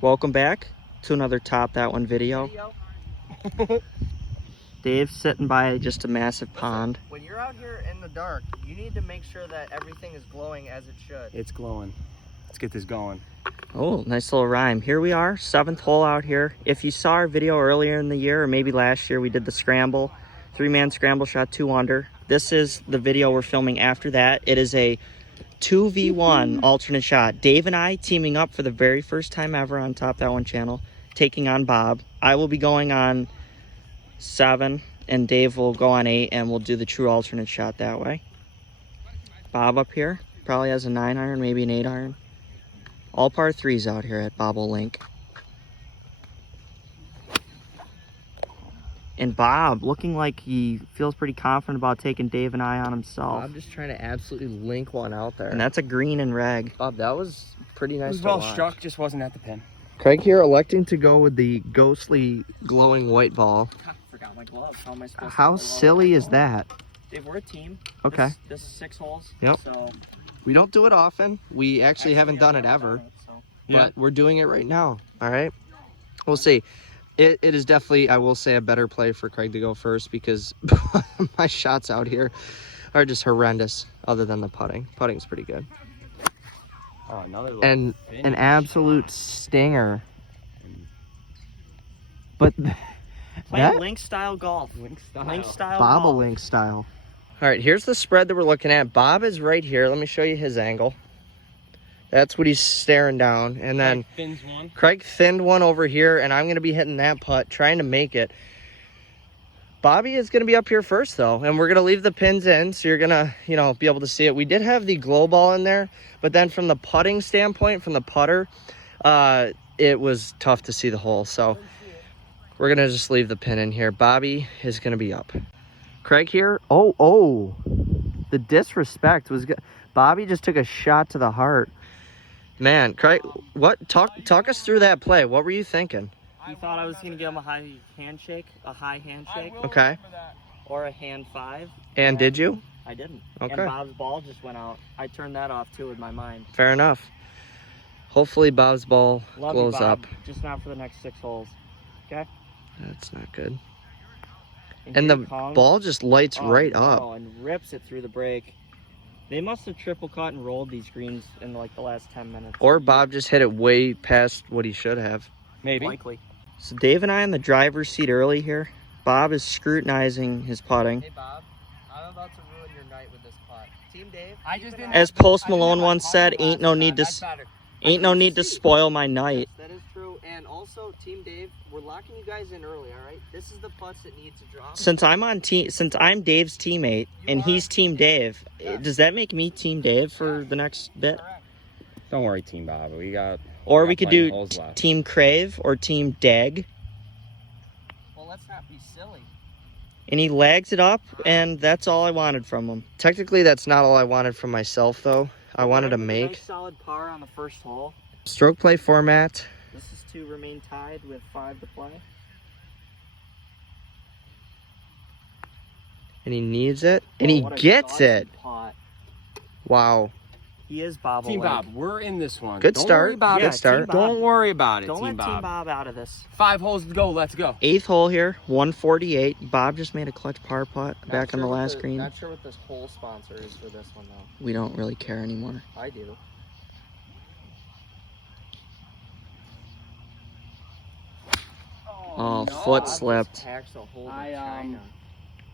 Welcome back to another Top That One video. Dave's sitting by just a massive pond. When you're out here in the dark, you need to make sure that everything is glowing as it should. It's glowing. Let's get this going. Oh, nice little rhyme. Here we are, 7th hole out here. If you saw our video earlier in the year, or maybe last year, we did the scramble. 3-man scramble shot 2 under. This is the video we're filming after that. It is a 2v1 alternate shot. Dave and I teaming up for the very first time ever on Top That One channel, taking on Bob. I will be going on 7 and Dave will go on 8, and we'll do the true alternate shot that way. Bob up here probably has a 9-iron, maybe an 8-iron. All par 3s out here at Bobble Link. And Bob looking like he feels pretty confident about taking Dave and I on himself. I'm just trying to absolutely link one out there. And that's a green and rag. Bob, that was pretty nice. It was well struck, just wasn't at the pin. Craig here electing to go with the ghostly glowing white ball. I forgot my gloves. How am I supposed How silly is that? Dave, we're a team. Okay. This is 6 holes. Yep. So We don't do it often. We actually haven't done it ever, but we're doing it right now. All right. We'll see. It is definitely, I will say, a better play for Craig to go first because my shots out here are just horrendous other than the putting. Putting's pretty good. Oh, another little And finish. an absolute stinger. But playing that link style golf. Link style. Link style golf. Bobolink style. All right, here's the spread that we're looking at. Bob is right here. Let me show you his angle. That's what he's staring down. And then Thins one. Craig thinned one over here, and I'm going to be hitting that putt, trying to make it. Bobby is going to be up here first, though, and we're going to leave the pins in, so you're going to, be able to see it. We did have the glow ball in there, but then from the putting standpoint, from the putter, it was tough to see the hole, so we're going to just leave the pin in here. Bobby is going to be up. Craig here. Oh, the disrespect was good. Bobby just took a shot to the heart. Man, Craig, what? Talk us through that play. What were you thinking? You thought I was going to give him a high handshake? Okay. Or a hand 5? And did you? I didn't. Okay. And Bob's ball just went out. I turned that off too with my mind. Fair enough. Hopefully Bob's ball Love glows you, Bob. up. Just not for the next 6 holes. Okay? That's not good. And And here the it comes. ball just lights right no, up. and rips it through the break. They must have triple cut and rolled these greens in like the last 10 minutes. Or Bob just hit it way past what he should have. Maybe. Likely. So Dave and I in the driver's seat early here. Bob is scrutinizing his putting. Hey Bob, I'm about to ruin your night with this putt. Team Dave. I just didn't As Post Malone once said, ain't no need to spoil my night. That is true. And also, Team Dave, we're locking you guys in early, all right? This is the putts that need to drop. Since I'm Dave's teammate and he's Team Dave, does that make me Team Dave for the next bit? Don't worry, Team Bob. We got. Or We we got could plenty do of holes left. Team Crave or Team Dag. Well, let's not be silly. And he lags it up, and that's all I wanted from him. Technically, that's not all I wanted from myself, though. I wanted to make Nice solid par on the first hole. stroke play format. This is to remain tied with 5 to play. And he needs it. And Oh, he what a gets gutsy it. putt. Wow. He is Bob. Team Bob, we're in this one. Good Don't start. Worry about Yeah, it. Good start. Team Bob. Don't worry about it, Don't Team let Bob. Team Bob out of this. 5 holes to go. Let's go. 8th hole here, 148. Bob just made a clutch par putt back on the last green. Not sure what this hole sponsor is for this one, though. We don't really care anymore. I do. Oh, no. foot slipped. Hacks a hole to I, China.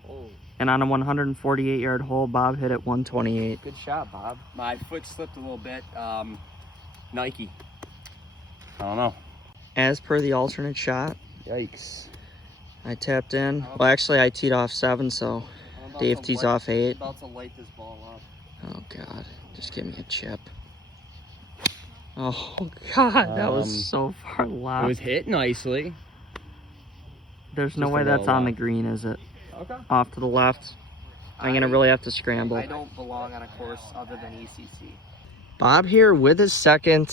Oh, And on a 148-yard hole, Bob hit it 128. good shot, Bob. My foot slipped a little bit. Nike. I don't know. As per the alternate shot, Yikes. I tapped in. Well, actually, I teed off 7, so Dave tees off 8. About to light this ball up. Oh, God. Just give me a chip. Oh, God. That was so far It left. was hit nicely. There's no just a way that's little on the left. green, is it? Okay. Off to the left. I'm going to really have to scramble. I don't belong on a course other than ECC. Bob here with his second.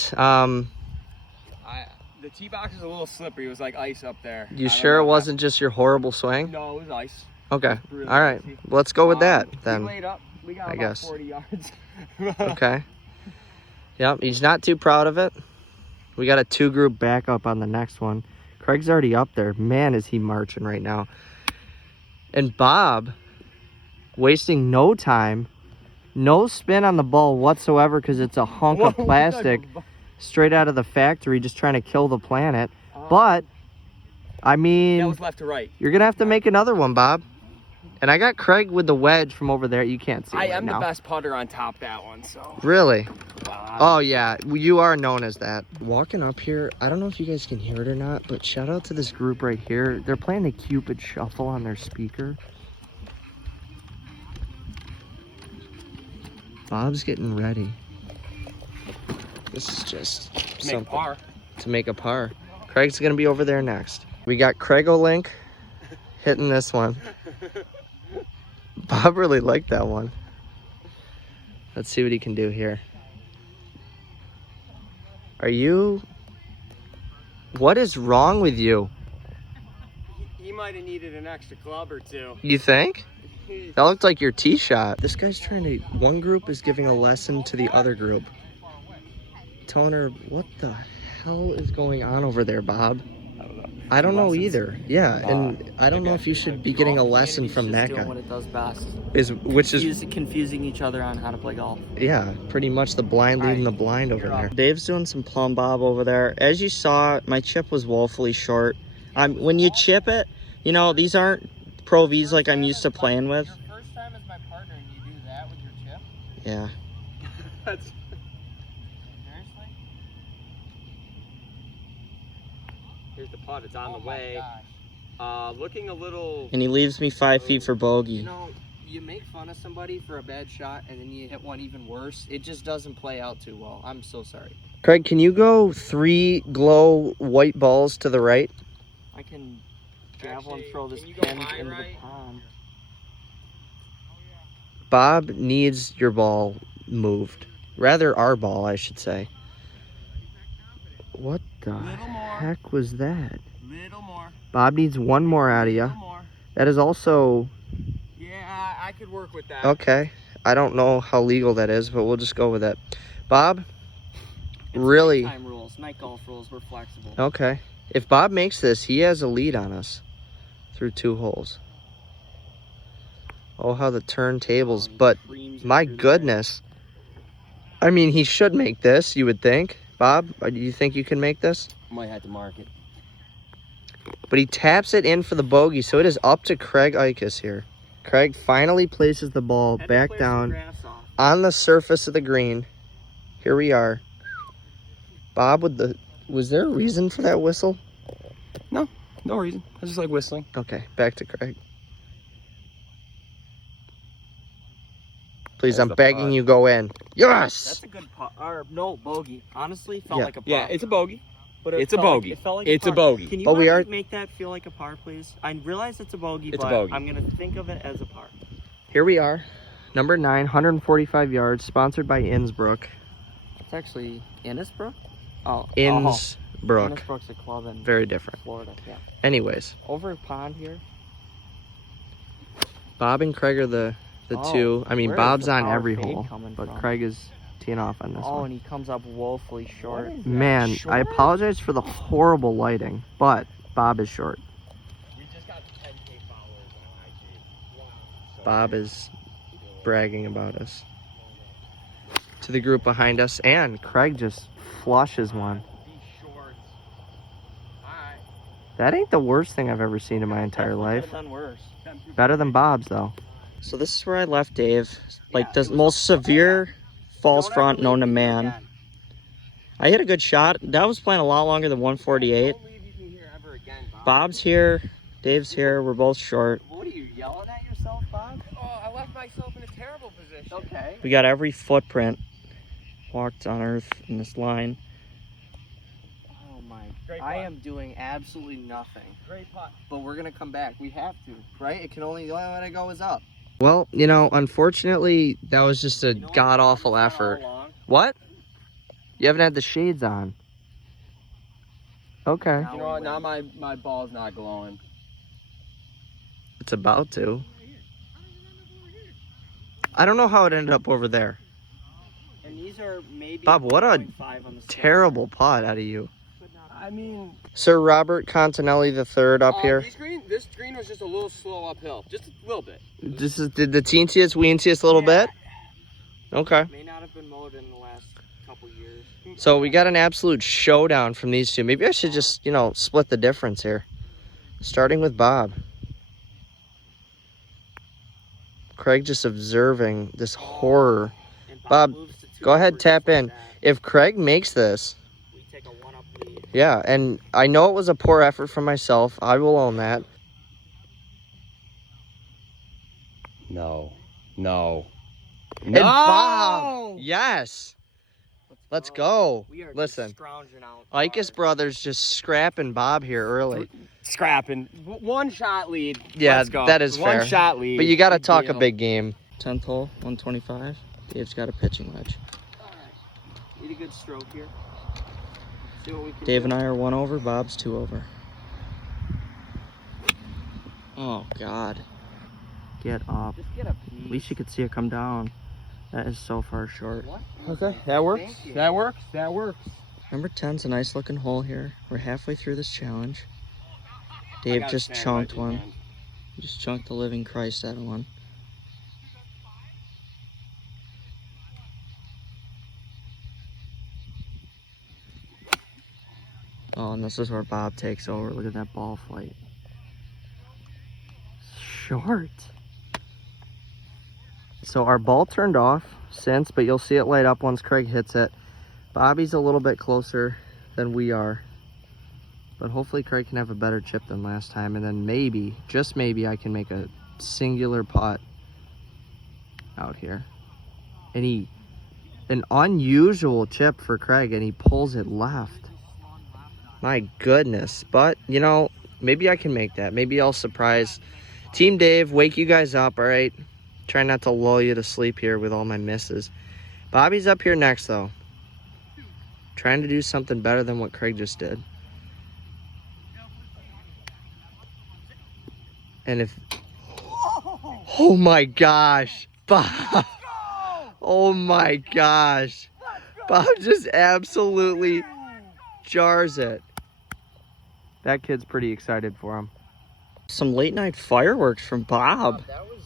The tee box is a little slippery. It was like ice up there. I You don't sure know it if wasn't just your horrible swing? No, it was ice. Okay. Really All right. icy. Let's go with that We then. laid up. We got I about guess. 40 yards. Okay. Yep. He's not too proud of it. We got a 2-group backup on the next one. Craig's already up there. Man, is he marching right now. And Bob, wasting no time, no spin on the ball whatsoever because it's a hunk of plastic straight out of the factory just trying to kill the planet. But, I mean, That was left to right. you're going to have to make another one, Bob. And I got Craig with the wedge from over there. You can't see it I right am now. the best putter on top that one, so. Really? Oh, yeah. You are known as that. Walking up here, I don't know if you guys can hear it or not, but shout out to this group right here. They're playing the Cupid Shuffle on their speaker. Bob's getting ready. This is just Make a par. to make a par. Craig's going to be over there next. We got Craig O'Link hitting this one. Bob really liked that one. Let's see what he can do here. Are you... What is wrong with you? He might have needed an extra club or two. You think? That looked like your tee shot. This guy's trying to... One group is giving a lesson to the other group. Telling her, what the hell is going on over there, Bob? I don't know either. Yeah, and I don't know if you should be getting a lesson from that guy. What it does best. Which is Confusing each other on how to play golf. yeah, pretty much the blind leading the blind over there. Dave's doing some plumb bob over there. As you saw, my chip was woefully short. When you chip it, you know, these aren't Pro Vs like I'm used to playing with. Your first time as my partner and you do that with your chip? Yeah. That's... Seriously? Here's the putt. It's on the my way. gosh. Looking a little... And he leaves me 5 feet for bogey. You know, you make fun of somebody for a bad shot and then you hit one even worse. It just doesn't play out too well. I'm so sorry. Craig, can you go 3 glow white balls to the right? I can javelin Actually, throw this can you go pin my into right? the pond. Bob needs your ball moved. Rather, our ball, I should say. What the Little more. heck was that? Little more. Bob needs one more out of you. Little more. That is also... Yeah, I could work with that. Okay. I don't know how legal that is, but we'll just go with it. Bob, It's really... nighttime rules, night golf rules. We're flexible. Okay. If Bob makes this, he has a lead on us through 2 holes. Oh, how the turntables. He But creams it my through the goodness. I mean, he should make this, you would think. Bob, do you think you can make this? Might have to mark it. But he taps it in for the bogey, so it is up to Craig Ickes here. Craig finally places the ball Had to back clear some down grass off. on the surface of the green. Here we are. Bob, with the... Was there a reason for that whistle? No reason. I just like whistling. Okay, back to Craig. Please, There's I'm the begging putt. you, go in. Yes! That's a good putt. Or no, bogey. Honestly, felt Yeah. like a par. Yeah, it's a bogey. But it's a felt like- bogey. it felt like It's a par. bogey. Can you But we mind are- make that feel like a par, please? I realize it's a bogey, It's a but bogey. I'm going to think of it as a par. Here we are. Number 9, 145 yards, sponsored by Innsbruck. It's actually Innisbrook? Oh. Innsbruck. Innisbrook's a club in Very different. Florida, yeah. Anyways, Over a pond here. Bob and Craig are the Oh, two. I mean, where is Bob's the on power every fade hole, coming but from? Craig is teeing off on this Oh, one. and he comes up woefully short. Man, I apologize for the horrible lighting, but Bob is short. We just got 10K followers on IG. Bob is bragging about us. To the group behind us, and Craig just flushes one. These shorts. Alright. That ain't the worst thing I've ever seen in my entire life. Could have done worse. Better than Bob's, though. So this is where I left Dave. Like the most severe false front known to man. I hit a good shot. That was playing a lot longer than 148. Don't leave me here ever again, Bob. Bob's here. Dave's here. We're both short. What are you yelling at yourself, Bob? Oh, I left myself in a terrible position. Okay. We got every footprint walked on earth in this line. Oh my. Great I putt. am doing absolutely nothing. Great putt. But we're going to come back. We have to, right? The only way to go is up. Well, you know, unfortunately, that was just a god-awful effort. What? You haven't had the shades on. Okay. You know what? Now my ball's not glowing. It's about to. I don't know how it ended up over there. And these are maybe Bob, what a 1.5 on the scale. terrible pot out of you. I mean, Sir Robert Continelli III up here. this green was just a little slow uphill, just a little bit. This is the teensiest, weentiest little bit? Okay. May not have been mowed in the last couple years. So we got an absolute showdown from these two. Maybe I should just, you know, split the difference here. Starting with Bob. Craig just observing this horror. And Bob, moves to 2 go ahead, overs tap just like in. that. If Craig makes this, We take a 1-up lead. yeah, and I know it was a poor effort from myself. I will own that. No. No. And Bob, yes. Let's go. We are Listen, just scrounging out. Icus Brothers just scrapping Bob here early. Scrapping. One shot lead. Yeah, Let's go. that is One fair. shot lead. But you got to Big talk a deal. big game. 10th hole, 125. Dave's got a pitching wedge. Need a good stroke here. See what we can Dave do. and I are 1 over. Bob's 2 over. Oh, God. Get up. Just get a piece. At least you could see it come down. That is so far short. What? Okay, that works. Thank you. That works. That works. Number 10's a nice looking hole here. We're halfway through this challenge. I Dave gotta just stand chunked by one. defense. Just chunked the living Christ out of one. Oh, and this is where Bob takes over. Look at that ball flight. Short. So our ball turned off since, but you'll see it light up once Craig hits it. Bobby's a little bit closer than we are. But hopefully Craig can have a better chip than last time. And then maybe, just maybe, I can make a singular putt out here. And an unusual chip for Craig, and he pulls it left. My goodness. But, you know, maybe I can make that. Maybe I'll surprise Team Dave, wake you guys up, all right? Try not to lull you to sleep here with all my misses. Bobby's up here next, though. Trying to do something better than what Craig just did. And if... Oh my gosh. Bob. Oh my gosh. Bob just absolutely jars it. That kid's pretty excited for him. Some late night fireworks from Bob. That was,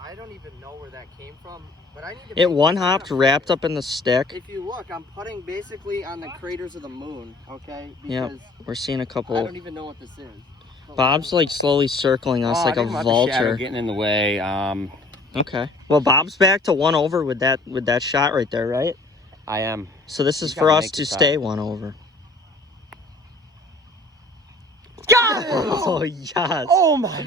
I don't even know where that came from, but I need to. It one hopped, wrapped up in the stick. If you look, I'm putting basically on the craters of the moon, okay? Yep. Because We're seeing a I couple. don't even know what this is. Bob's like slowly circling us like I a didn't want the shadow vulture. getting in the way. Okay. Well, Bob's back to 1 over with that shot right there, right? I am. So this is He's for gotta us make to the shot. stay 1 over. Got it! Oh yes. Oh my!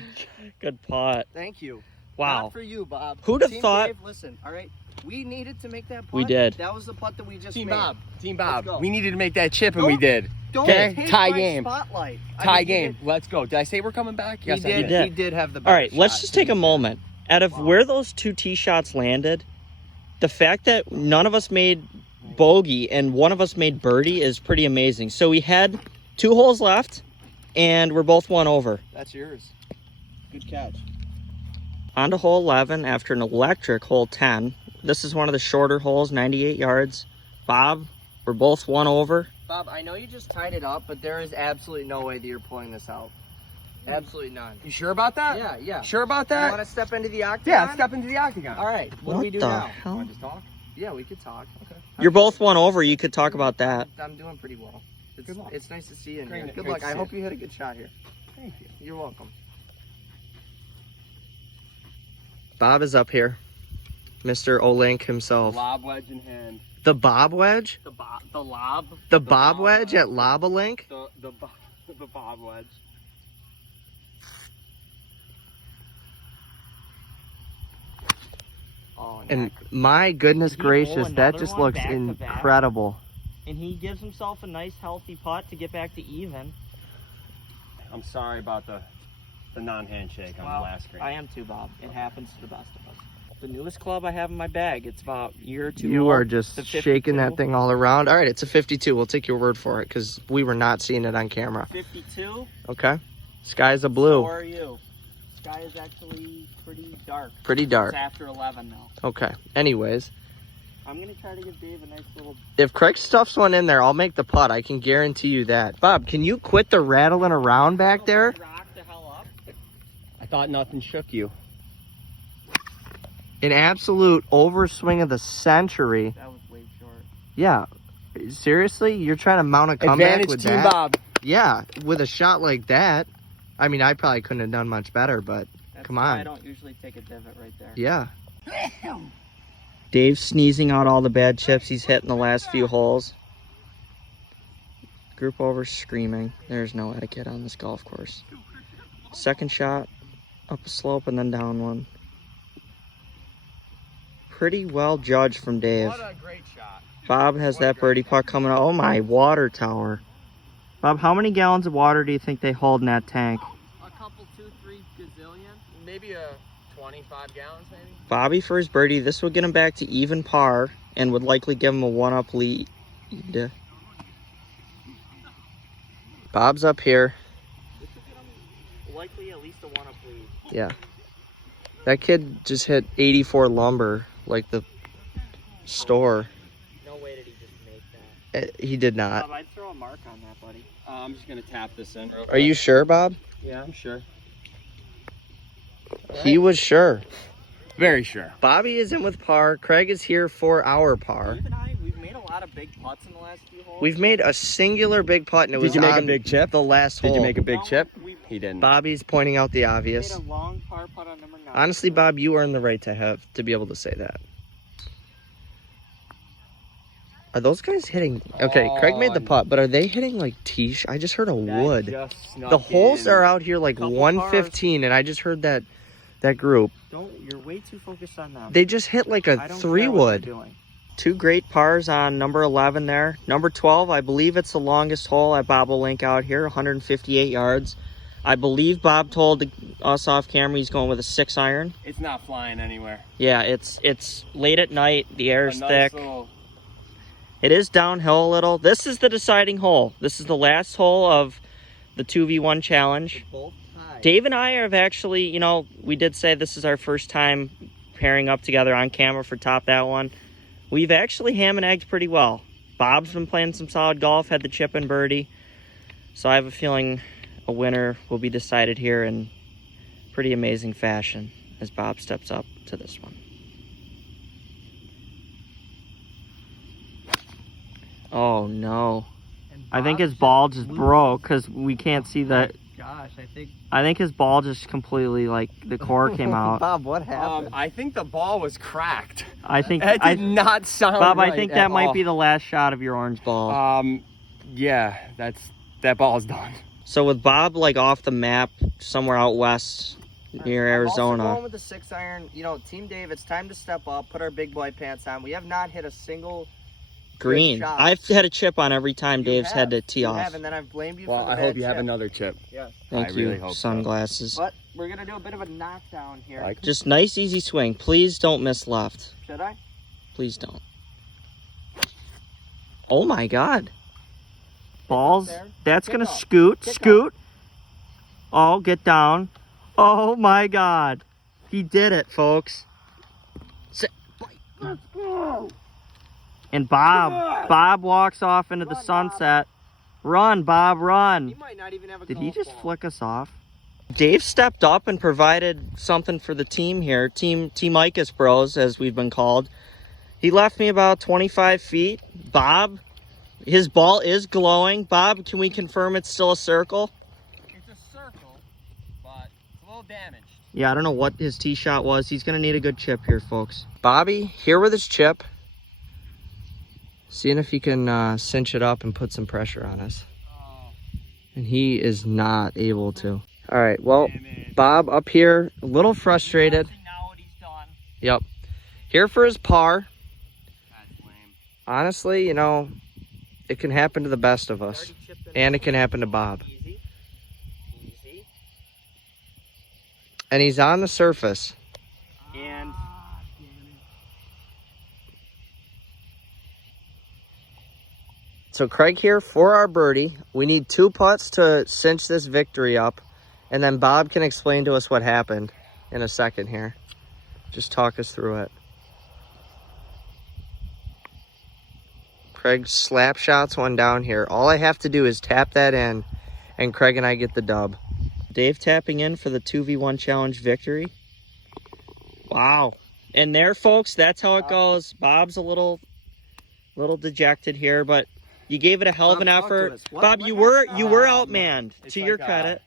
Good pot. Thank you. Wow. Not for you, Bob. Who'd have Team thought- Dave, listen, all right. We needed to make that putt. We did. That was the putt that we just Team made. Bob. Team Let's Bob. go. We needed to make that chip, and we Don't- did. Don't Okay, take tie my game. spotlight. I Tie mean, game. Let's go. Did I say we're coming back? He Yes, I did. did. He did have the. All better right, let's shot. just take a moment. Out of where those 2 tee shots landed, the fact that none of us made bogey and one of us made birdie is pretty amazing. So we had 2 holes left, and we're both 1 over. That's yours. Good catch. On to hole 11 after an electric hole 10. This is one of the shorter holes, 98 yards. Bob, we're both 1 over. Bob, I know you just tied it up, but there is absolutely no way that you're pulling this out. Absolutely none. You sure about that? Yeah, yeah. Sure about You that? want to step into the octagon? Yeah, step into the octagon. All right. What do we do the now? hell? Want to just talk? Yeah, we could talk. Okay. You're both 1 over. You could talk about that. I'm doing pretty well. Good luck. It's nice to see you in Great- here. Good great luck. to I see hope you. you hit a good shot here. Thank you. You're welcome. Bob is up here. Mr. Olink himself. Lob wedge in hand. The Bob wedge? The lob. The Bob wedge at Lobalink? The bob wedge. Oh, And my goodness Did he pull gracious, that another just one looks back to back? incredible. And he gives himself a nice healthy putt to get back to even. I'm sorry about the non-handshake on the Well, last green. I am too, Bob. It happens to the best of us. The newest club I have in my bag, it's about a year or 2 You old. are just The shaking 52. that thing all around. All right, it's a 52. We'll take your word for it because we were not seeing it on camera. 52. Okay. Sky's a So blue. are you. Sky is actually pretty dark. Pretty dark. It's after 11 now. Okay. Anyways, I'm gonna try to give Dave a nice little. If Craig stuffs one in there, I'll make the putt. I can guarantee you that. Bob, can you quit the rattling around back there? Rock the hell up. I thought nothing shook you. An absolute overswing of the century. That was way short. Yeah. Seriously? You're trying to mount a comeback with Team that? Bob. Yeah, with a shot like that. I mean, I probably couldn't have done much better, but That's come why on. I don't usually take a divot right there. Yeah. Dave's sneezing out all the bad chips he's hit in the last few holes. Group over screaming. There's no etiquette on this golf course. Second shot, up a slope and then down one. Pretty well judged from Dave. What a great shot. Bob has that birdie putt coming out. Oh my, water tower. Bob, how many gallons of water do you think they hold in that tank? A couple, 2-3 gazillion. Maybe 25 gallons, maybe? Bobby for his birdie. This would get him back to even par and would likely give him a one-up lead. Bob's up here. This would get him likely at least a one-up lead. Yeah. That kid just hit 84 lumber like the store. No way did he just make that. He did not. Bob, I'd throw a mark on that, buddy. I'm just going to tap this in real quick. Are you sure, Bob? Yeah, I'm sure. He was sure. Very sure. Bobby is in with par. Craig is here for our par. Dave and I, we've made a lot of big putts in the last few holes. We've made a singular big putt, and it was Did you make a on big chip? the last hole. Did you make a big No, chip? we He didn't. Bobby's pointing out the made obvious. a long par putt on number 9. Honestly, Bob, you earned the right to be able to say that. Are those guys hitting? Okay, Craig made the putt, but are they hitting like teesh? I just heard a wood. The holes are out here like Couple 115, and I just heard that group. You're way too focused on them. They just hit like I a don't care 3 what wood. they're doing. Two great pars on number 11 there. Number 12, I believe it's the longest hole at Bob will link out here, 158 yards. I believe Bob told us off camera he's going with a 6-iron. It's not flying anywhere. Yeah, it's late at night. The air's A nice thick. little- It is downhill a little. This is the deciding hole. This is the last hole of the 2v1 challenge. Both tied. Dave and I have actually, you know, we did say this is our first time pairing up together on camera for Top That One. We've actually ham and egged pretty well. Bob's been playing some solid golf, had the chip and birdie. So I have a feeling a winner will be decided here in pretty amazing fashion as Bob steps up to this one. Oh no. And I think Bob his ball just loses. broke because we can't see that. Gosh, I think his ball just completely, like, the core came out. Bob, what happened? I think the ball was cracked. I think, That did not sound Bob, right I think at that might all. be the last shot of your orange ball. Yeah, that ball's done. So with Bob, like, off the map, somewhere out west near I'm also Arizona. going with the 6-iron. You know, Team Dave, it's time to step up, put our big boy pants on. We have not hit a single Green. shot. I've had a chip on every time You Dave's had to have. tee You off. have, and then I've blamed you Well, for the I bad hope you have chip. another chip. Yes. Thank I you, really hope so. sunglasses. But we're going to do a bit of a knockdown here. Like- Just nice, easy swing. Please don't miss left. Should I? Please don't. Oh my God. Balls. there. That's Kick going to up. scoot. Kick Scoot. Oh, get down. Oh my God. He did it, folks. Let's go! And Bob walks off into the Run, sunset. Run, Bob, run. He might not even have a Did he golf just ball. flick us off? Dave stepped up and provided something for the team here. Team Icus Bros, as we've been called. He left me about 25 feet. Bob, his ball is glowing. Bob, can we confirm it's still a circle? It's a circle, but it's a little damaged. Yeah, I don't know what his tee shot was. He's going to need a good chip here, folks. Bobby, here with his chip. Seeing if he can cinch it up and put some pressure on us. And he is not able to. All right, well, Bob up here, a little frustrated. Now what he's done. Yep. Here for his par. That's lame. Honestly, you know, it can happen to the best of us. And it can happen to Bob. Easy. Easy. And he's on the surface. And So Craig here for our birdie. We need 2 putts to cinch this victory up. And then Bob can explain to us what happened in a second here. Just talk us through it. Craig slap shots one down here. All I have to do is tap that in, and Craig and I get the dub. Dave tapping in for the 2v1 challenge victory. Wow. And there, folks, that's how it goes. Bob's a little dejected here, but you gave it a hell of an Bob, talk to effort. us. What Bob, you happened? were outmanned, It's to like your a- credit.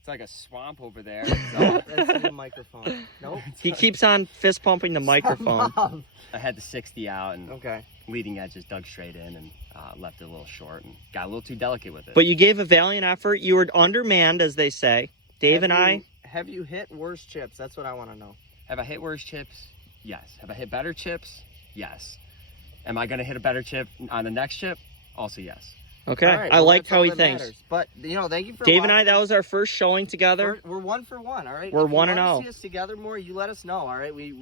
It's like a swamp over there. No, that's in the microphone. Nope. He keeps on fist pumping the microphone. Bob. I had the 60 out and Okay. leading edge just dug straight in and left it a little short and got a little too delicate with it. But you gave a valiant effort. You were undermanned, as they say. Dave and I, Have you hit worse chips? That's what I want to know. have I hit worse chips? Yes. Have I hit better chips? Yes. Am I going to hit a better chip on the next chip? Also, yes. okay, All right, I well, liked that's how all he that thinks. matters. But, you know, thank you for Dave and I, watching. that was our first showing together. We're 1 for 1, all right? We're If you 1 and wanna 0. see us together more, you let us know, all right? We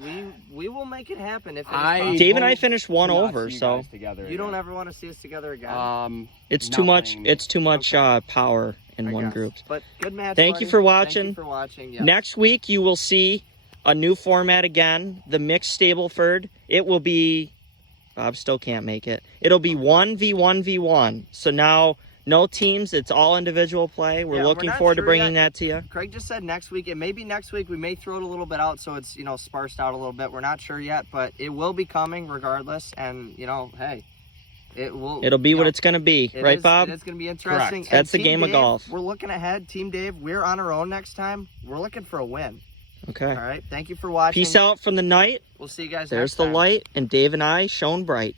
will make it happen if it is I- possible. Dave and I finished one Not over, see you so guys together You don't again. ever want to see us together again. it's too much. nothing. It's too much power in I one guess. group. But good match. Thank you buddy. for Thank watching. you for watching. Yeah. Next week, you will see a new format again, the mixed Stableford. It will be, Bob still can't make it. It'll be 1v1v1. So now, no teams, it's all individual play. We're Yeah, we're looking not forward to sure bringing yet. that to you. Craig just said next week. It may be next week. We may throw it a little bit out so it's, you know, sparsed out a little bit. We're not sure yet, but it will be coming regardless. And, you know, hey, It'll be you what know, it's going to be. it Right, is- Bob? It's going to be interesting. Correct. That's the Team game of Dave, golf. We're looking ahead. Team Dave, we're on our own next time. We're looking for a win. Okay. All right. Thank you for watching. Peace out from the night. We'll see you guys There's next the time. light, and Dave and I shone bright.